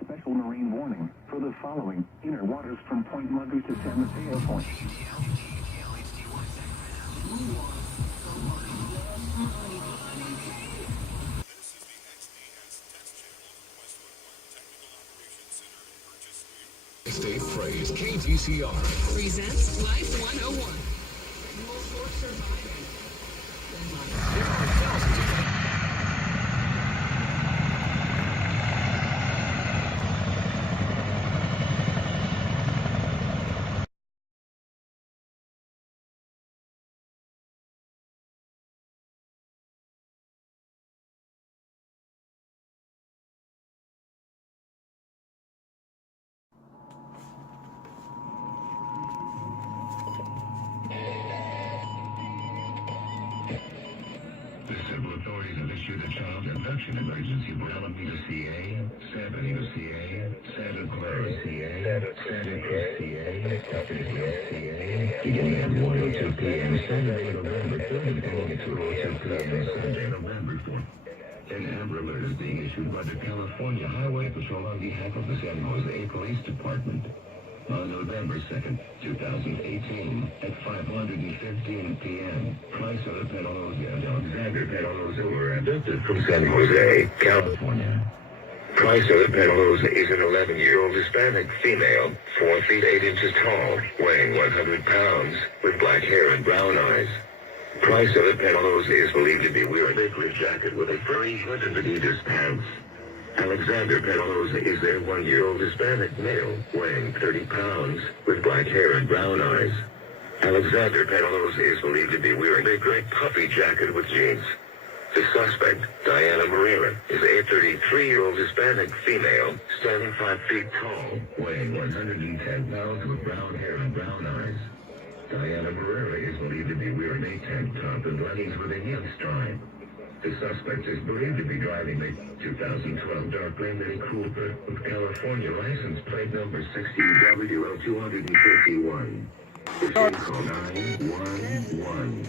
a special marine warning for the following inner waters from Point Mugger to San Mateo Point. State Praise KTCR presents Life 101. Rules for surviving. There are thousands of The civil authorities have issued a child abduction emergency for Alameda, CA, San Benito, CA, Santa Clara, CA, Santa Cruz, CA, Capitol Hill, CA, beginning at 1:02 p.m. Saturday, November 3rd and ending at 2:02 p.m. Sunday, November 4th. An Amber Alert is being issued by the California Highway Patrol on behalf of the San Jose Police Department. On November 2nd, 2018, at 5:15 p.m., Chrysler Pedaloza and Alexander Pedaloza were abducted from San Jose, California. Chrysler Pedaloza is an 11-year-old Hispanic female, 4 feet 8 inches tall, weighing 100 pounds, with black hair and brown eyes. Chrysler Pedaloza is believed to be wearing a gray jacket with a furry hood and Adidas pants. Alexander Pedaloza is their 1-year-old Hispanic male, weighing 30 pounds, with black hair and brown eyes. Alexander Pedaloza is believed to be wearing a gray puffy jacket with jeans. The suspect, Diana Morera, is a 33-year-old Hispanic female, standing 5 feet tall, weighing 110 pounds, with brown hair and brown eyes. Diana Morera is believed to be wearing a tank top and leggings with a heel stripe. The suspect is believed to be driving a 2012 dark gray Mini Cooper with California license plate number 16WL251. Proceed call 911.